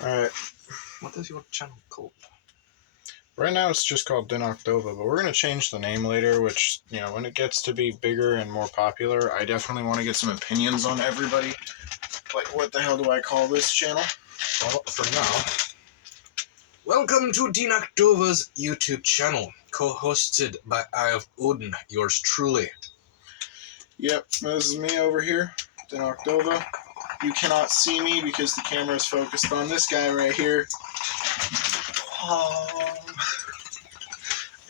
Alright, What is your channel called? right now it's just called Dinoctova, but we're going to change the name later, which, when it gets to be bigger and more popular, I definitely want to get some opinions on everybody. Like, what the hell do I call this channel? Well, for now, welcome to Dinoctova's YouTube channel, co-hosted by Eye of Odin, yours truly. Yep, this is me over here, Dinoctova. You cannot see me because the camera is focused on this guy right here.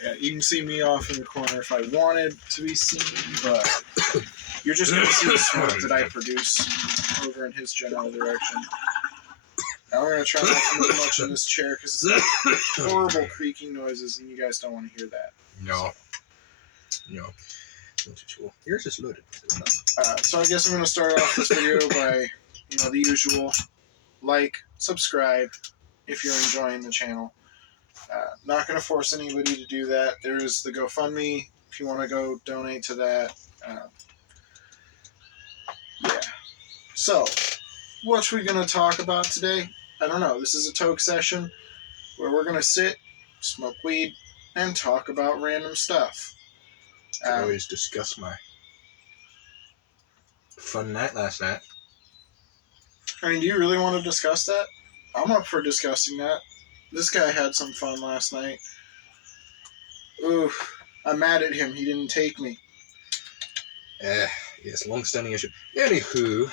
Yeah, you can see me off in the corner if I wanted to be seen, but you're just going to see the smoke that I produce over in his general direction. Now we're going to try not to move much in this chair because it's horrible creaking noises and you guys don't want to hear that. No. Yours is loaded. So I guess I'm going to start off this video by, the usual, like, subscribe if you're enjoying the channel. Not going to force anybody to do that. There is the GoFundMe if you want to go donate to that. Yeah. So, what are we going to talk about today? I don't know. This is a toke session where we're going to sit, smoke weed, and talk about random stuff. I always discuss my fun night last night. I mean, do you really want to discuss that? I'm up for discussing that. This guy had some fun last night. Oof. I'm mad at him. He didn't take me. Yes, long-standing issue. Anywho.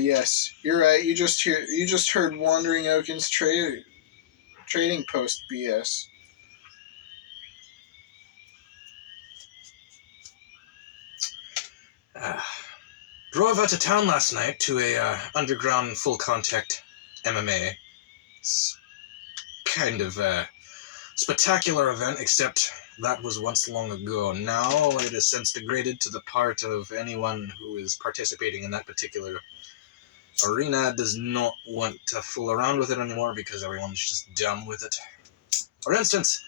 Yes, you're right. You just heard Wandering Oaken's trading post BS. Drove out of town last night to a underground full contact MMA. It's kind of a spectacular event, except that was once long ago. Now it is since degraded to the part of anyone who is participating in that particular arena does not want to fool around with it anymore because everyone's just done with it. For instance,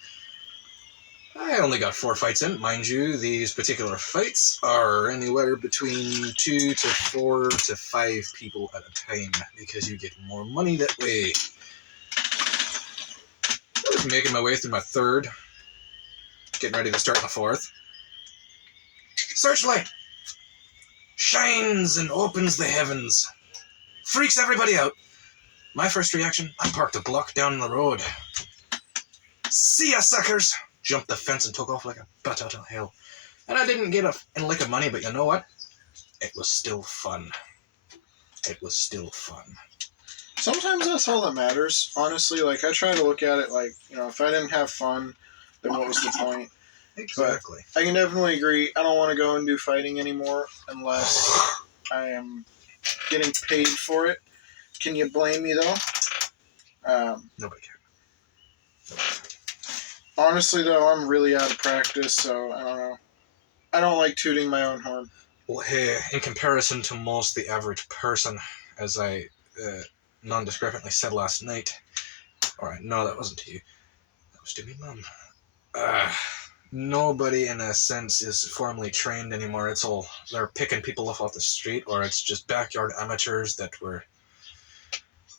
I only got 4 fights in. Mind you, these particular fights are anywhere between 2 to 4 to 5 people at a time because you get more money that way. I was making my way through my 3rd, getting ready to start my 4th. Searchlight shines and opens the heavens, freaks everybody out. My first reaction, I parked a block down the road. See ya, suckers! Jumped the fence and took off like a bat out of hell. And I didn't get a lick of money, but you know what? It was still fun. It was still fun. Sometimes that's all that matters. Honestly, like, I try to look at it like, if I didn't have fun, then what was the point? Exactly. But I can definitely agree. I don't want to go and do fighting anymore unless I am getting paid for it. Can you blame me, though? Nobody can. Honestly, though, I'm really out of practice, so I don't know. I don't like tooting my own horn. Well, hey, in comparison to most the average person, as I non-discrepantly said last night, alright, no, that wasn't to you. That was to me, Mum. Nobody, in a sense, is formally trained anymore. It's all, they're picking people off the street, or it's just backyard amateurs that were,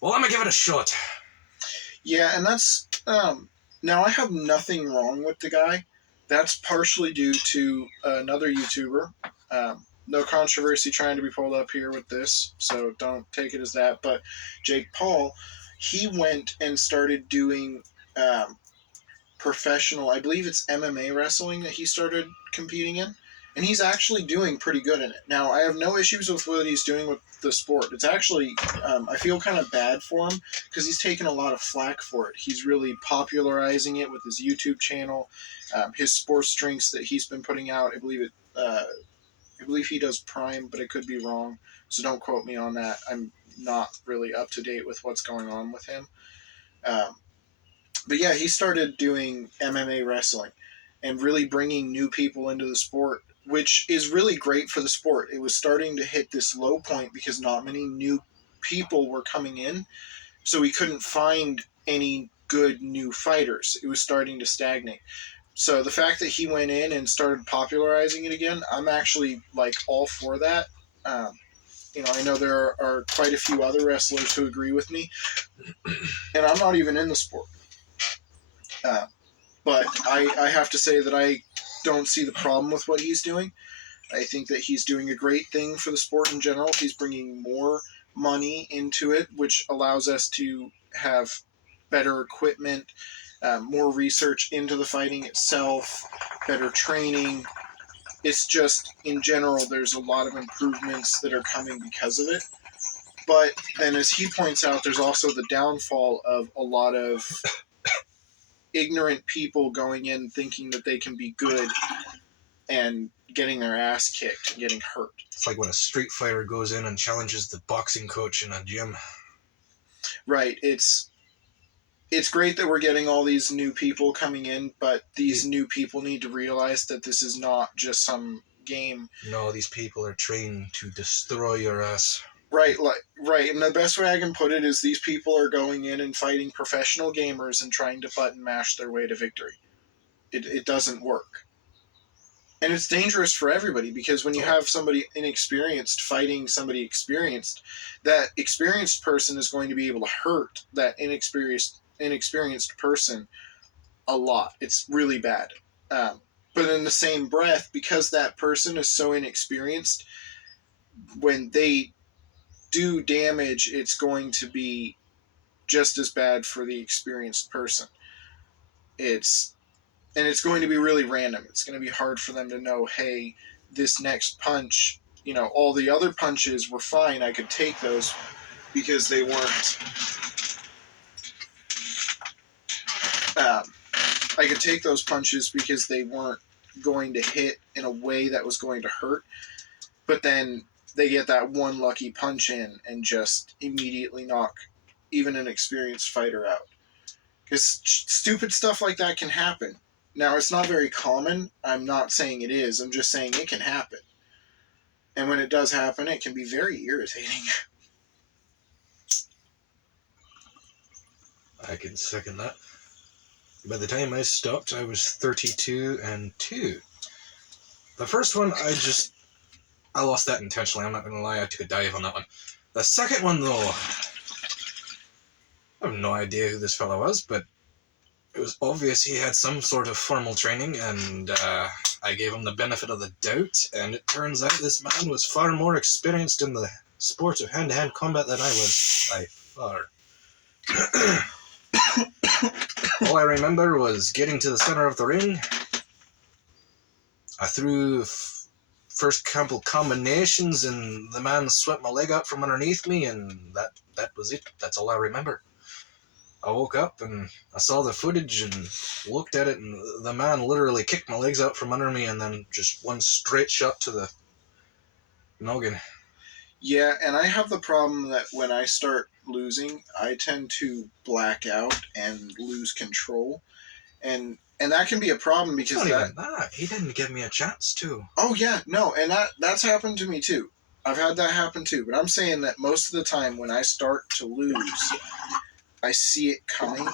well, I'm gonna give it a shot. Yeah, and that's, now I have nothing wrong with the guy. That's partially due to another YouTuber. No controversy trying to be pulled up here with this, so don't take it as that. But Jake Paul, he went and started doing professional, I believe it's MMA wrestling that he started competing in. And he's actually doing pretty good in it. Now, I have no issues with what he's doing with the sport. It's actually, I feel kind of bad for him because he's taken a lot of flack for it. He's really popularizing it with his YouTube channel, his sports drinks that he's been putting out. I believe he does Prime, but I could be wrong. So don't quote me on that. I'm not really up to date with what's going on with him. But yeah, he started doing MMA wrestling and really bringing new people into the sport, which is really great for the sport. It was starting to hit this low point because not many new people were coming in, so we couldn't find any good new fighters. It was starting to stagnate. So the fact that he went in and started popularizing it again, I'm actually, like, all for that. I know there are quite a few other wrestlers who agree with me, and I'm not even in the sport. But I have to say that I don't see the problem with what he's doing. I think that he's doing a great thing for the sport in general. He's bringing more money into it, which allows us to have better equipment, more research into the fighting itself, better training. It's just, in general, there's a lot of improvements that are coming because of it. But then, as he points out, there's also the downfall of a lot of ignorant people going in thinking that they can be good and getting their ass kicked and getting hurt. It's like when a street fighter goes in and challenges the boxing coach in a gym. Right. It's great that we're getting all these new people coming in, but these new people need to realize that this is not just some game. No, these people are trained to destroy your ass. Right, right, and the best way I can put it is these people are going in and fighting professional gamers and trying to button mash their way to victory. It doesn't work. And it's dangerous for everybody, because when you have somebody inexperienced fighting somebody experienced, that experienced person is going to be able to hurt that inexperienced person a lot. It's really bad. But in the same breath, because that person is so inexperienced, when they do damage, it's going to be just as bad for the experienced person. It's going to be really random. It's going to be hard for them to know, hey, this next punch, all the other punches were fine. I could take those because they weren't. I could take those punches because they weren't going to hit in a way that was going to hurt. But then they get that one lucky punch in and just immediately knock even an experienced fighter out. Because stupid stuff like that can happen. Now, it's not very common. I'm not saying it is. I'm just saying it can happen. And when it does happen, it can be very irritating. I can second that. By the time I stopped, I was 32-2. The first one, I lost that intentionally. I'm not going to lie, I took a dive on that one. The second one, though, I have no idea who this fellow was, but it was obvious he had some sort of formal training, and I gave him the benefit of the doubt, and it turns out this man was far more experienced in the sport of hand-to-hand combat than I was, by far. All I remember was getting to the center of the ring. I threw first couple combinations, and the man swept my leg out from underneath me, and that was it. That's all I remember. I woke up and I saw the footage and looked at it, and the man literally kicked my legs out from under me and then just one straight shot to the noggin. Yeah, and I have the problem that when I start losing, I tend to black out and lose control. And that can be a problem because It's not even that. He didn't give me a chance to. Oh yeah, no, and that's happened to me too. I've had that happen too, but I'm saying that most of the time when I start to lose, I see it coming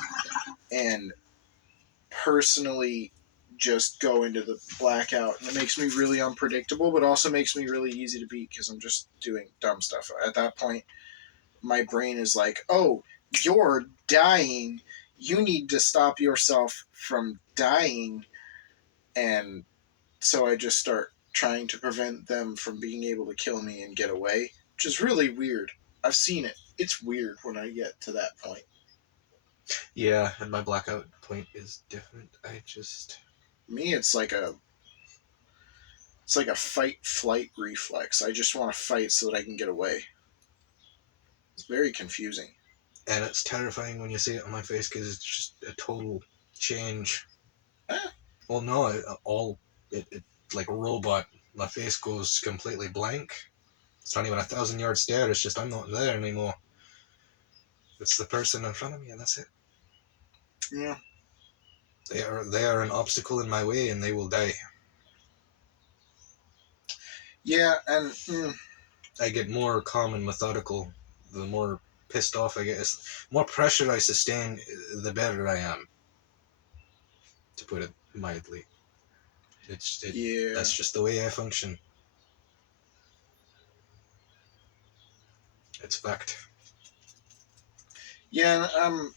and personally just go into the blackout, and it makes me really unpredictable, but also makes me really easy to beat because I'm just doing dumb stuff. At that point, my brain is like, "Oh, you're dying. You need to stop yourself from dying," and so I just start trying to prevent them from being able to kill me and get away, which is really weird. I've seen it. It's weird when I get to that point. Yeah, and my blackout point is different. Me, it's like a fight flight reflex. I just want to fight so that I can get away. It's very confusing. And it's terrifying when you see it on my face because it's just a total change. Well, no, it like a robot. My face goes completely blank. It's not even 1,000-yard stare. It's just I'm not there anymore. It's the person in front of me, and that's it. Yeah. They are an obstacle in my way, and they will die. Yeah, and I get more calm and methodical the more pissed off I get. The more pressure I sustain, the better I am. To put it mildly. yeah. That's just the way I function. It's a fact. Yeah, I'm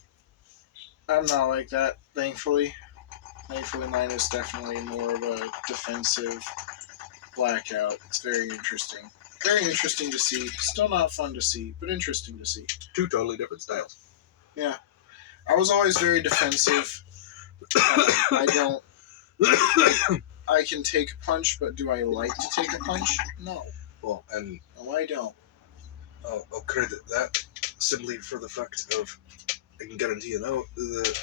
not like that, thankfully. Thankfully, mine is definitely more of a defensive blackout. It's very interesting. Very interesting to see. Still not fun to see, but interesting to see. Two totally different styles. Yeah. I was always very defensive. I don't. I can take a punch, but do I like to take a punch? No. Well, and No, I don't. I'll credit that simply for the fact of, I can guarantee you now that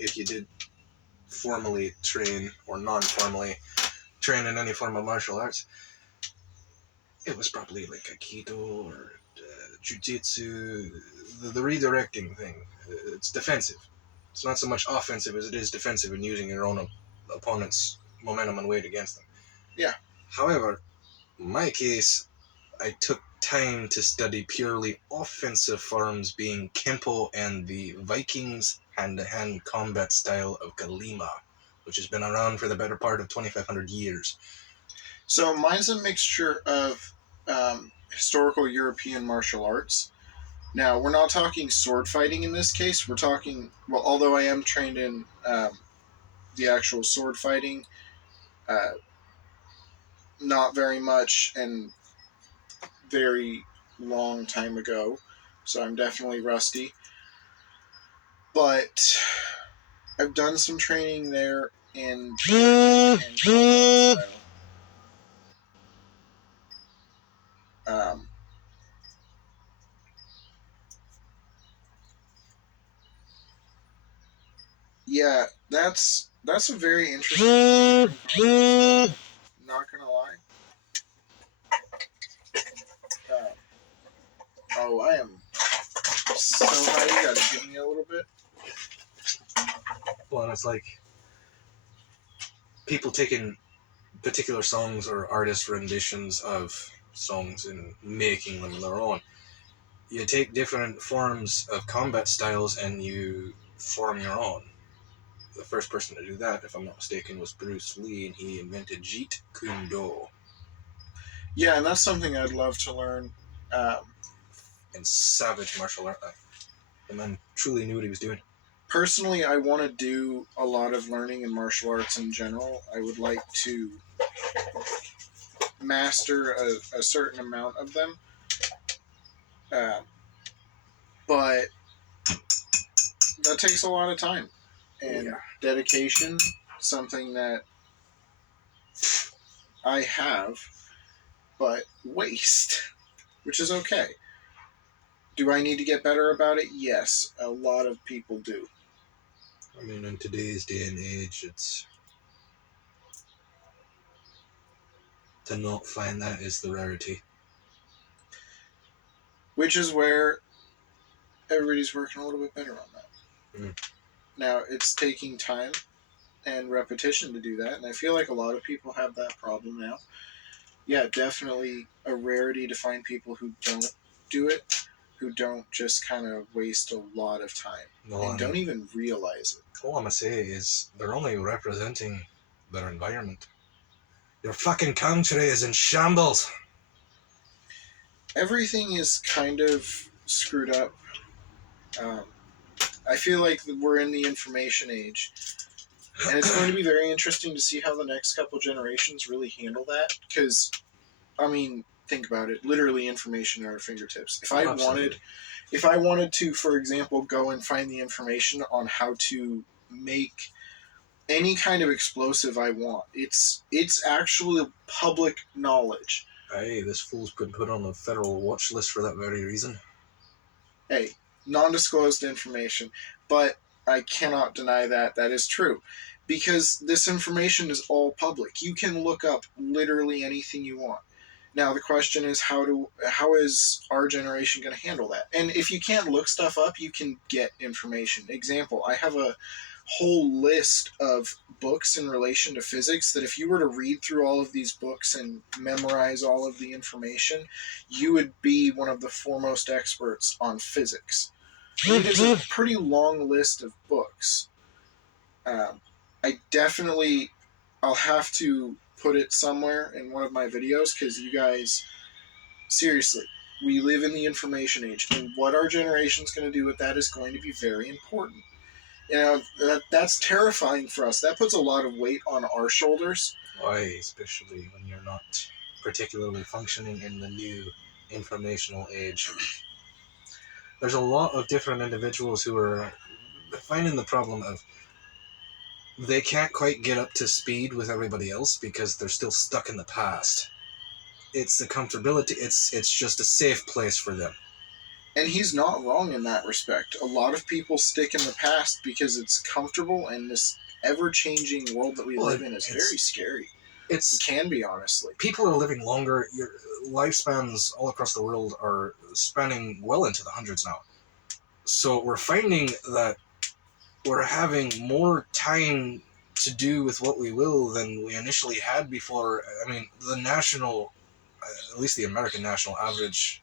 if you did formally train or non-formally train in any form of martial arts, it was probably like Aikido or Jiu-Jitsu, the redirecting thing. It's defensive. It's not so much offensive as it is defensive in using your own opponent's momentum and weight against them. Yeah. However, in my case, I took time to study purely offensive forms, being Kempo and the Vikings hand-to-hand combat style of Galima, which has been around for the better part of 2,500 years. So mine's a mixture of historical European martial arts. Now, we're not talking sword fighting in this case. We're talking, well, although I am trained in the actual sword fighting, not very much and very long time ago. So I'm definitely rusty. But I've done some training there in hand combat style. Yeah, that's a very interesting. Not gonna lie. Uh, oh, I am so high. You gotta give me a little bit. Well, and it's like people taking particular songs or artist renditions of songs and making them their own. You take different forms of combat styles and you form your own. The first person to do that, if I'm not mistaken, was Bruce Lee, and he invented Jeet Kune Do. Yeah, and that's something I'd love to learn. And savage martial art. The man truly knew what he was doing. Personally, I want to do a lot of learning in martial arts in general. I would like to master a certain amount of them. But that takes a lot of time and dedication, something that I have, but waste, which is okay. Do I need to get better about it? Yes, a lot of people do. I mean, in today's day and age, it's to not find that is the rarity. Which is where everybody's working a little bit better on that. Mm. Now, it's taking time and repetition to do that, and I feel like a lot of people have that problem now. Yeah, definitely a rarity to find people who don't do it, who don't just kind of waste a lot of time and don't even realize it. All I'm gonna say is they're only representing their environment. Your fucking country is in shambles. Everything is kind of screwed up. I feel like we're in the information age, and it's going to be very interesting to see how the next couple generations really handle that. Because, I mean, think about it. Literally, information at our fingertips. If I wanted to, for example, go and find the information on how to make any kind of explosive I want, it's actually public knowledge. Hey, this fool's been put on a federal watch list for that very reason. Hey, non-disclosed information, but I cannot deny that that is true, because this information is all public. You can look up literally anything you want. Now the question is how is our generation going to handle that? And if you can't look stuff up, you can get information. Example, I have a whole list of books in relation to physics that if you were to read through all of these books and memorize all of the information, you would be one of the foremost experts on physics. It is a pretty long list of books. I'll have to put it somewhere in one of my videos, because you guys, seriously, We live in the information age, and what our generation's going to do with that is going to be very important. You know, that's terrifying for us. That puts a lot of weight on our shoulders. Why, especially when you're not particularly functioning in the new informational age. There's a lot of different individuals who are finding the problem of they can't quite get up to speed with everybody else because they're still stuck in the past. It's the comfortability. It's just a safe place for them. And he's not wrong in that respect. A lot of people stick in the past because it's comfortable, and this ever-changing world that we live in is very scary. It can be, honestly. People are living longer. Your lifespans all across the world are spanning well into the hundreds now. So we're finding that we're having more time to do with what we will than we initially had before. I mean, the national, at least the American national average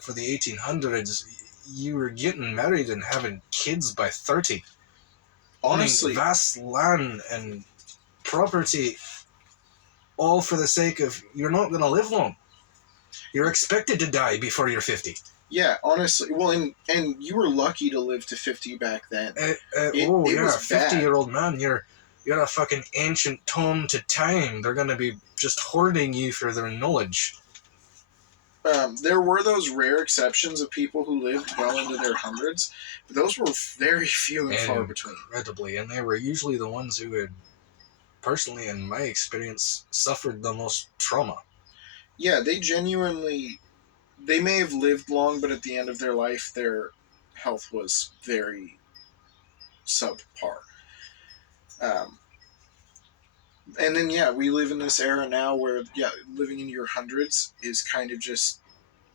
for the 1800s, you were getting married and having kids by 30. Honestly, owning vast land and property, all for the sake of you're not going to live long. You're expected to die before you're 50. Yeah, honestly. Well, and you were lucky to live to 50 back then. It was 50-year-old man. You're a fucking ancient tome to time. They're going to be just hoarding you for their knowledge. There were those rare exceptions of people who lived well into their hundreds, but those were very few and far between. Incredibly, and they were usually the ones who had, personally, in my experience, suffered the most trauma. Yeah, they may have lived long, but at the end of their life, their health was very subpar. And then, yeah, we live in this era now where, living in your hundreds is kind of just,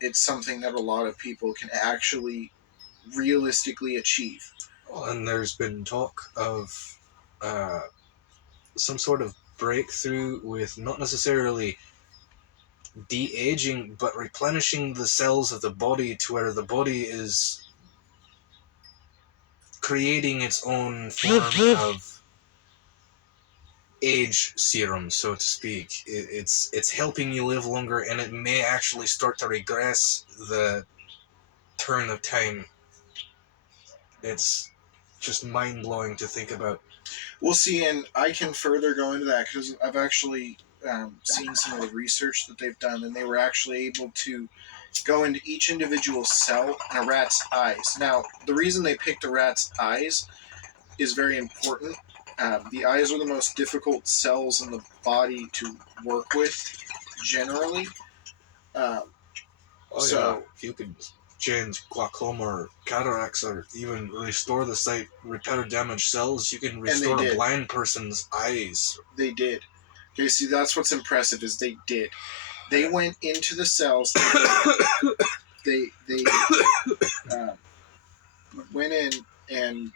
it's something that a lot of people can actually realistically achieve. And there's been talk of some sort of breakthrough with not necessarily de-aging, but replenishing the cells of the body to where the body is creating its own form of age serum, so to speak. It's helping you live longer, and it may actually start to regress the turn of time. It's just mind-blowing to think about. We'll see, and I can further go into that because I've actually seen some of the research that they've done, and they were actually able to go into each individual cell in a rat's eyes. Now, the reason they picked a rat's eyes is very important. The eyes are the most difficult cells in the body to work with, generally. If you could change glaucoma or cataracts or even restore the sight, repair damaged cells, you can restore a blind person's eyes. They did. Okay, see, that's what's impressive is they did. They went into the cells. They went in and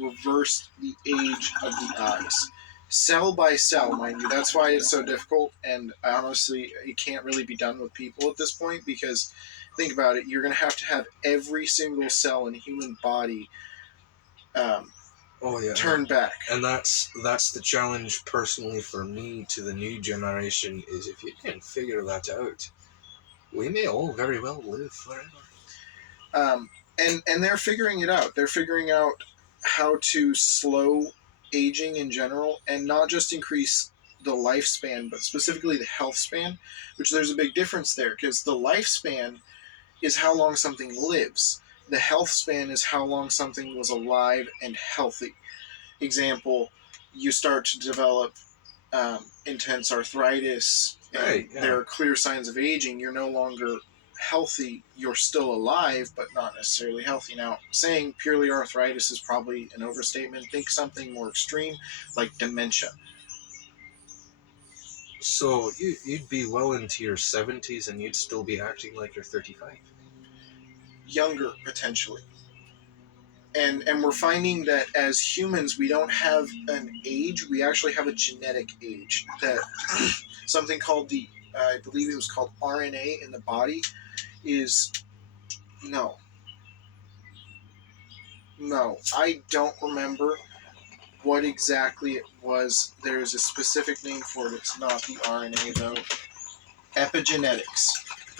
reversed the age of the eyes. Cell by cell, mind you. That's why it's so difficult, and honestly, it can't really be done with people at this point because, think about it, you're going to have every single cell in a human body turned back. And that's the challenge personally for me to the new generation is if you can figure that out, we may all very well live forever. And they're figuring it out. They're figuring out how to slow aging in general and not just increase the lifespan, but specifically the health span, which there's a big difference there because the lifespan is how long something lives. The health span is how long something was alive and healthy. Example, you start to develop intense arthritis, and there are clear signs of aging. You're no longer healthy. You're still alive, but not necessarily healthy. Now, saying purely arthritis is probably an overstatement. Think something more extreme, like dementia. So you'd be well into your 70s and you'd still be acting like you're 35? Younger, potentially. And we're finding that as humans, we don't have an age. We actually have a genetic age. That something called I believe it was called RNA in the body is... No, I don't remember what exactly it was. There's a specific name for it. It's not the RNA, though. Epigenetics.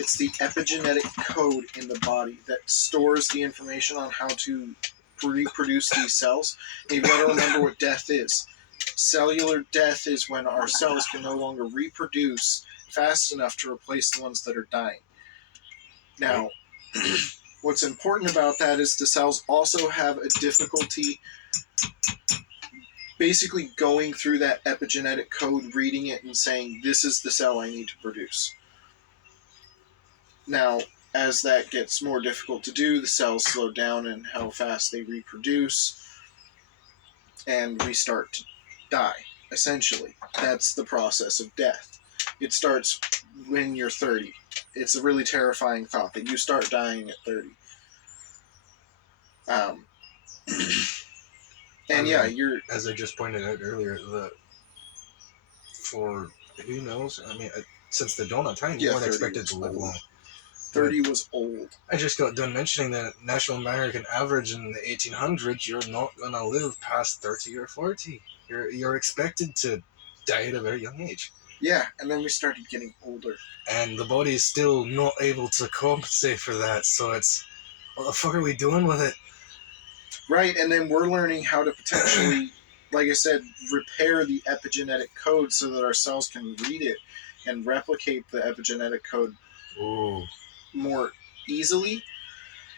It's the epigenetic code in the body that stores the information on how to reproduce these cells. And you've got to remember what death is. Cellular death is when our cells can no longer reproduce fast enough to replace the ones that are dying. Now, what's important about that is the cells also have a difficulty basically going through that epigenetic code, reading it, and saying, this is the cell I need to produce. Now, as that gets more difficult to do, the cells slow down in how fast they reproduce, and we start to die, essentially. That's the process of death. It starts when you're 30. It's a really terrifying thought that you start dying at 30. And yeah, you're... As I just pointed out earlier, for who knows? I mean, since the donut time, you weren't expected to live long. 30 was old. I just got done mentioning the national American average in the 1800s. You're not gonna live past 30 or 40. You're expected to die at a very young age. Yeah, and then we started getting older. And the body is still not able to compensate for that, so it's, what the fuck are we doing with it? Right, and then we're learning how to potentially, like I said, repair the epigenetic code so that our cells can read it and replicate the epigenetic code more easily.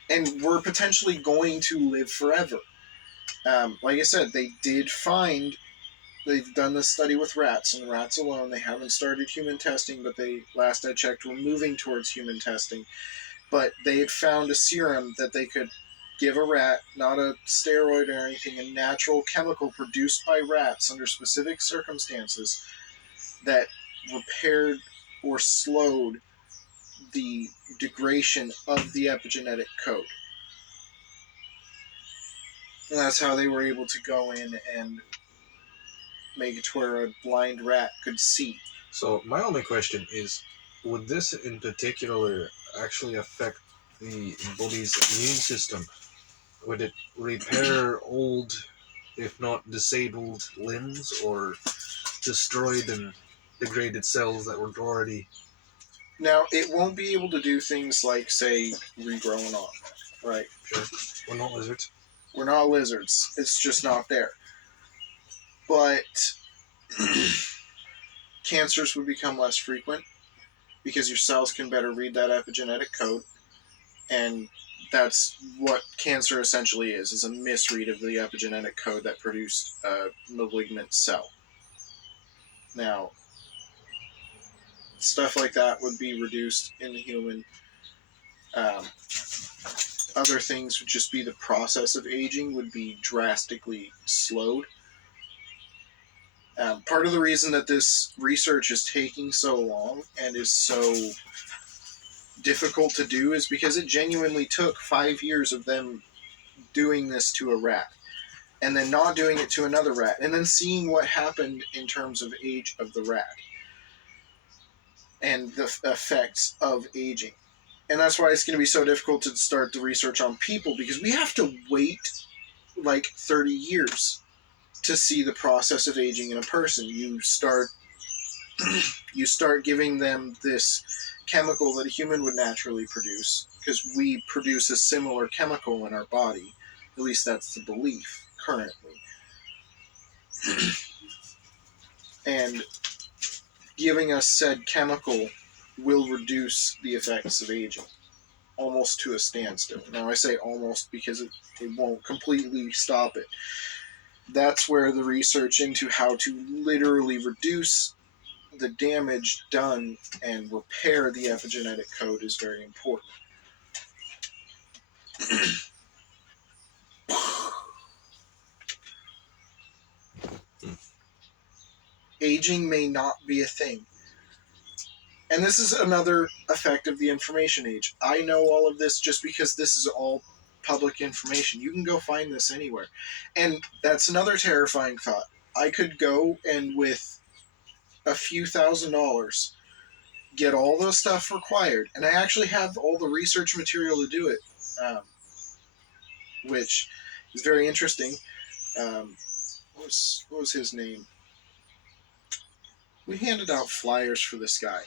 And we're potentially going to live forever. Like I said, they've done this study with rats, and rats alone. They haven't started human testing, but last I checked, were moving towards human testing. But they had found a serum that they could give a rat, not a steroid or anything, a natural chemical produced by rats under specific circumstances that repaired or slowed the degradation of the epigenetic code. And that's how they were able to go in and make it to where a blind rat could see. So my only question is, would this in particular actually affect the body's immune system? Would it repair old, if not disabled, limbs, or destroyed and degraded cells that were already... Now, it won't be able to do things like, say, regrowing on, right? Sure. We're not lizards. We're not lizards. It's just not there. But cancers would become less frequent because your cells can better read that epigenetic code, and that's what cancer essentially is a misread of the epigenetic code that produced a malignant cell. Now, stuff like that would be reduced in the human. Other things would just be the process of aging would be drastically slowed. Part of the reason that this research is taking so long and is so difficult to do is because it genuinely took 5 years of them doing this to a rat and then not doing it to another rat and then seeing what happened in terms of age of the rat and the effects of aging. And that's why it's going to be so difficult to start the research on people, because we have to wait like 30 years to see the process of aging in a person. You start giving them this chemical that a human would naturally produce, because we produce a similar chemical in our body. At least that's the belief currently. And giving us said chemical will reduce the effects of aging almost to a standstill. Now I say almost because it won't completely stop it. That's where the research into how to literally reduce the damage done and repair the epigenetic code is very important. Aging may not be a thing. And this is another effect of the information age. I know all of this just because this is all public information. You can go find this anywhere. And that's another terrifying thought. I could go and with a few $1,000s get all the stuff required. And I actually have all the research material to do it. Which is very interesting. What was his name? We handed out flyers for this guy.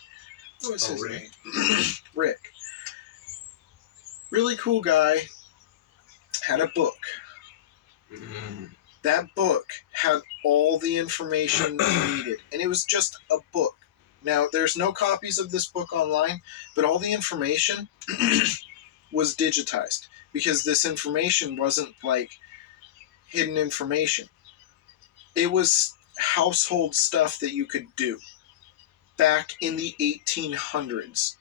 What was his Rick. name? Rick. Really cool guy. Had a book. That book had all the information you needed, and it was just a book. Now, there's no copies of this book online, but all the information was digitized because this information wasn't like hidden information. It was household stuff that you could do back in the 1800s,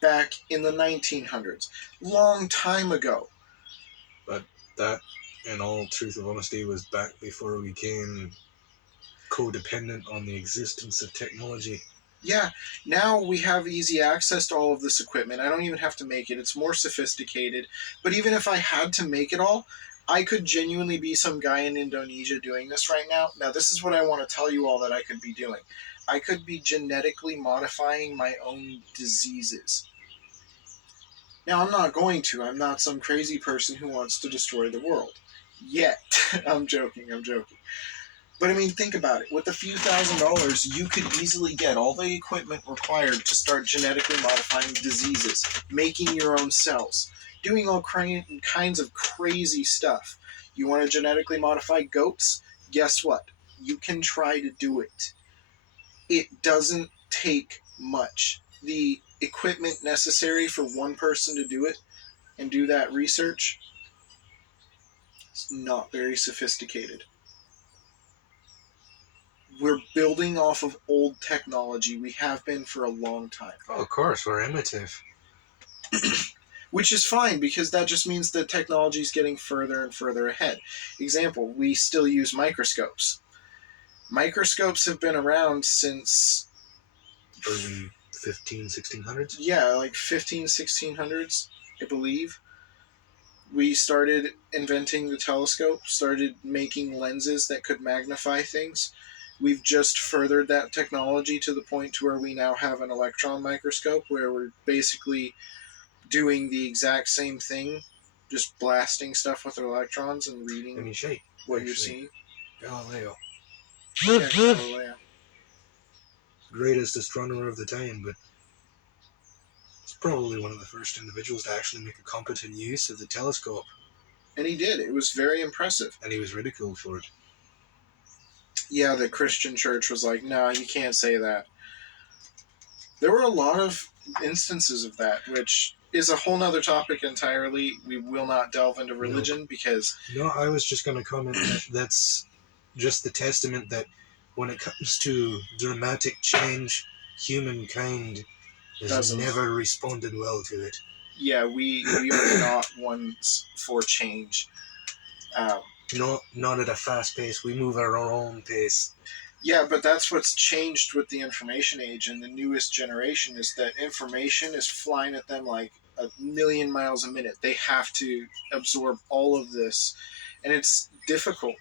back in the 1900s, long time ago. But that, in all truth of honesty, was back before we became codependent on the existence of technology. Yeah, now we have easy access to all of this equipment. I don't even have to make it. It's more sophisticated. But even if I had to make it all, I could genuinely be some guy in Indonesia doing this right now. Now, this is what I want to tell you all that I could be doing. I could be genetically modifying my own diseases. Now, I'm not going to. I'm not some crazy person who wants to destroy the world. Yet. I'm joking. But I mean, think about it. With a few $1,000s, you could easily get all the equipment required to start genetically modifying diseases, making your own cells, doing all kinds of crazy stuff. You want to genetically modify goats? Guess what? You can try to do it. It doesn't take much. The equipment necessary for one person to do it and do that research is not very sophisticated. We're building off of old technology. We have been for a long time. Oh, of course, we're imitative. Which is fine, because that just means that technology is getting further and further ahead. Example, we still use microscopes. Microscopes have been around since... Early 1600s? Yeah, like 1600s, I believe. We started inventing the telescope, started making lenses that could magnify things. We've just furthered that technology to the point to where we now have an electron microscope where we're basically doing the exact same thing, just blasting stuff with electrons and reading what you're seeing. Galileo. Yeah, Galileo. Greatest astronomer of the time, but he's probably one of the first individuals to actually make a competent use of the telescope. And he did. It was very impressive. And he was ridiculed for it. Yeah, the Christian church was like, no, you can't say that. There were a lot of instances of that, which is a whole nother topic entirely. We will not delve into religion because... No, I was just going to comment that that's just the testament that when it comes to dramatic change, humankind has never responded well to it. Yeah, we are not ones for change. Not at a fast pace. We move at our own pace. Yeah, but that's what's changed with the information age and the newest generation is that information is flying at them like 1,000,000 miles a minute. They have to absorb all of this, and it's difficult.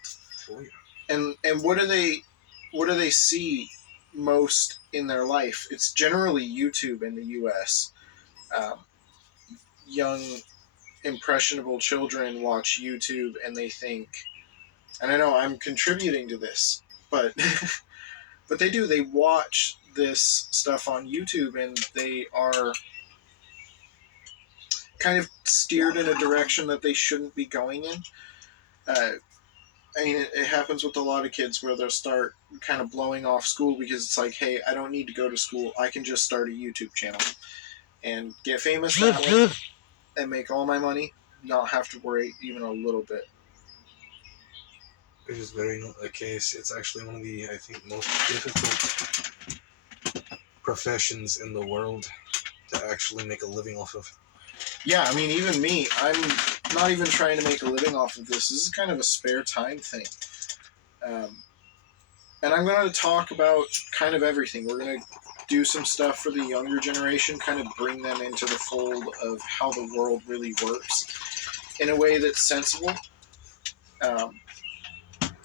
Oh, yeah. And what do they see most in their life? It's generally YouTube in the U.S. Young, impressionable children watch YouTube and they think, and I know I'm contributing to this, but but they do. They watch this stuff on YouTube and they are kind of steered in a direction that they shouldn't be going in. I mean, it happens with a lot of kids where they'll start kind of blowing off school because it's like, hey, I don't need to go to school. I can just start a YouTube channel and get famous that way and make all my money, not have to worry even a little bit. Which is very not the case. It's actually one of the, I think, most difficult professions in the world to actually make a living off of. Yeah, I mean, even me, I'm not even trying to make a living off of this. This is kind of a spare time thing. And I'm going to talk about kind of everything. We're going to do some stuff for the younger generation, kind of bring them into the fold of how the world really works in a way that's sensible.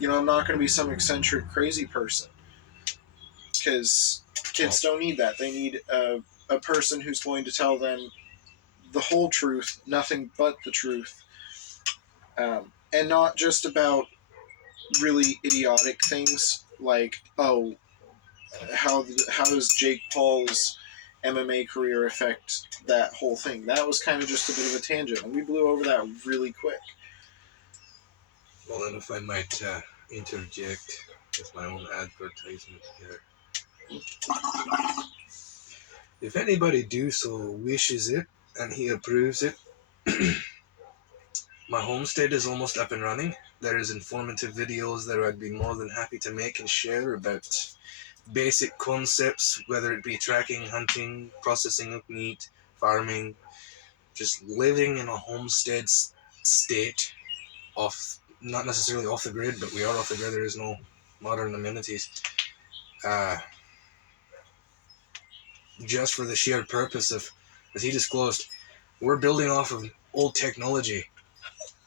I'm not going to be some eccentric, crazy person because kids don't need that. They need a person who's going to tell them the whole truth, nothing but the truth, and not just about really idiotic things like, how does Jake Paul's MMA career affect that whole thing. That was kind of just a bit of a tangent, and we blew over that really quick. Well, then if I might interject with my own advertisement here. If anybody do so wishes it, and he approves it, my homestead is almost up and running. There is informative videos that I'd be more than happy to make and share about basic concepts, whether it be tracking, hunting, processing of meat, farming, just living in a homestead state, off, not necessarily off the grid, but we are off the grid. There is no modern amenities. Just for the sheer purpose of, as he disclosed, we're building off of old technology.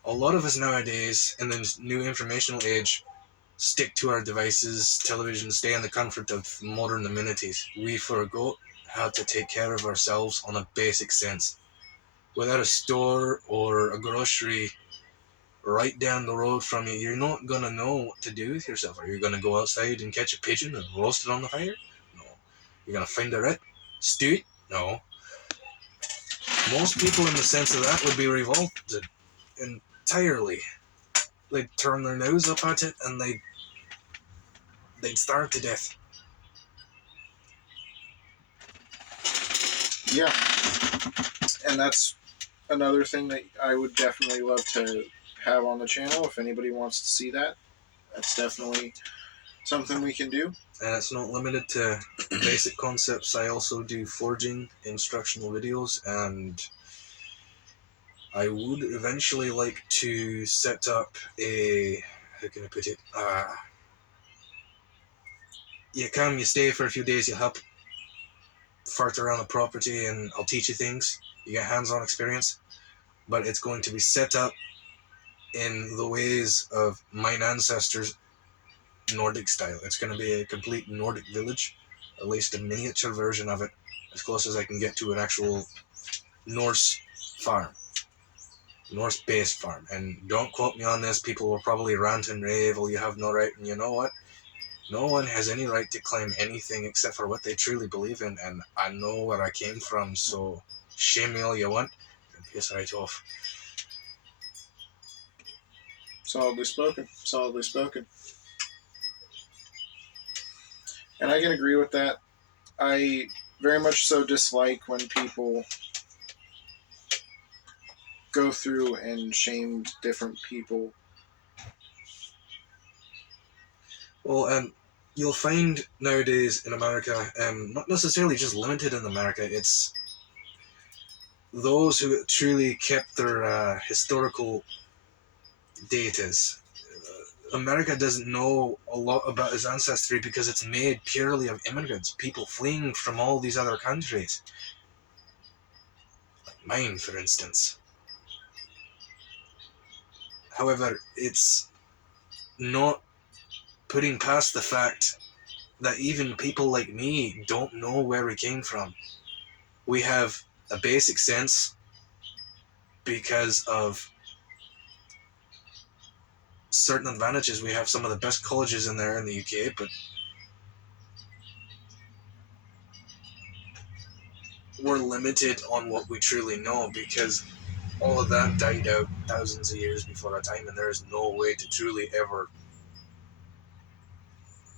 A lot of us nowadays, in the new informational age, stick to our devices, television, stay in the comfort of modern amenities. We forgot how to take care of ourselves on a basic sense. Without a store or a grocery right down the road from you, you're not going to know what to do with yourself. Are you going to go outside and catch a pigeon and roast it on the fire? No. You're going to find a rat, stew it? No. Most people, in the sense of that, would be revolted entirely. They'd turn their nose up at it and they'd starve to death. Yeah. And that's another thing that I would definitely love to have on the channel. If anybody wants to see that, that's definitely something we can do. And it's not limited to basic concepts. I also do forging instructional videos, and I would eventually like to set up a, how can I put it, you come, you stay for a few days, you help fart around the property, and I'll teach you things. You get hands-on experience, but it's going to be set up in the ways of mine ancestors' Nordic style. It's going to be a complete Nordic village, at least a miniature version of it, as close as I can get to an actual Norse farm, Norse-based farm. And don't quote me on this, people will probably rant and rave, oh, you have no right, and you know what? No one has any right to claim anything except for what they truly believe in, and I know where I came from, so shame me all you want, and piss right off. Solidly spoken. Solidly spoken. And I can agree with that. I very much so dislike when people go through and shame different people. Well, and you'll find nowadays in America, not necessarily just limited in America, it's those who truly kept their historical datas. America doesn't know a lot about its ancestry because it's made purely of immigrants, people fleeing from all these other countries. Like mine, for instance. However, it's not putting past the fact that even people like me don't know where we came from. We have a basic sense because of certain advantages. We have some of the best colleges in there in the UK, but we're limited on what we truly know because all of that died out thousands of years before our time, and there's no way to truly ever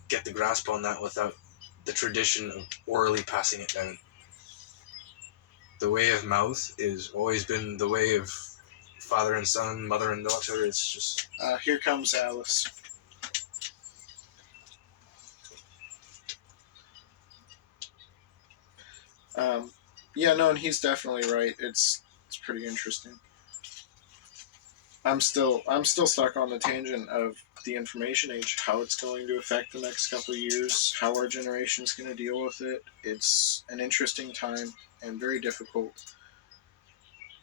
get the grasp on that without the tradition of orally passing it down. The way of mouth has always been the way of father and son, mother and daughter. It's just... Here comes Alice. Yeah, no, and he's definitely right. It's pretty interesting. I'm still stuck on the tangent of the information age, how it's going to affect the next couple of years, how our generation is going to deal with it. It's an interesting time and very difficult.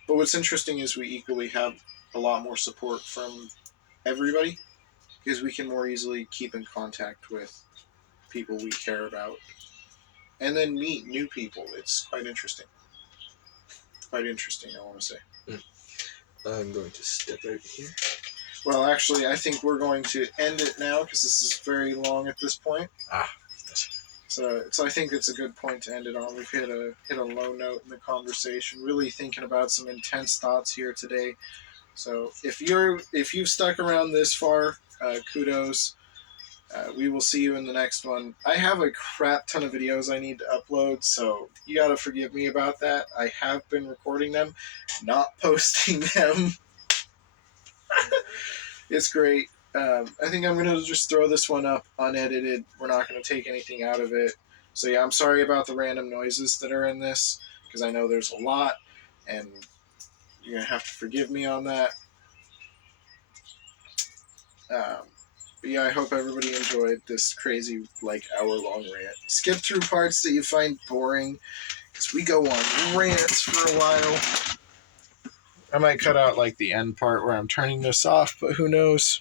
But what's interesting is we equally have a lot more support from everybody because we can more easily keep in contact with people we care about and then meet new people. It's quite interesting. Quite interesting, I want to say. I'm going to step out here. Well, actually, I think we're going to end it now because this is very long at this point. Yes. So I think it's a good point to end it on. We've hit a low note in the conversation. Really thinking about some intense thoughts here today. So if you've stuck around this far, kudos. We will see you in the next one. I have a crap ton of videos I need to upload, so you gotta forgive me about that. I have been recording them, not posting them. It's great. I think I'm gonna just throw this one up unedited. We're not gonna take anything out of it. So yeah, I'm sorry about the random noises that are in this, because I know there's a lot, and you're gonna have to forgive me on that. But yeah, I hope everybody enjoyed this crazy, like, hour-long rant. Skip through parts that you find boring, because we go on rants for a while. I might cut out, like, the end part where I'm turning this off, but who knows?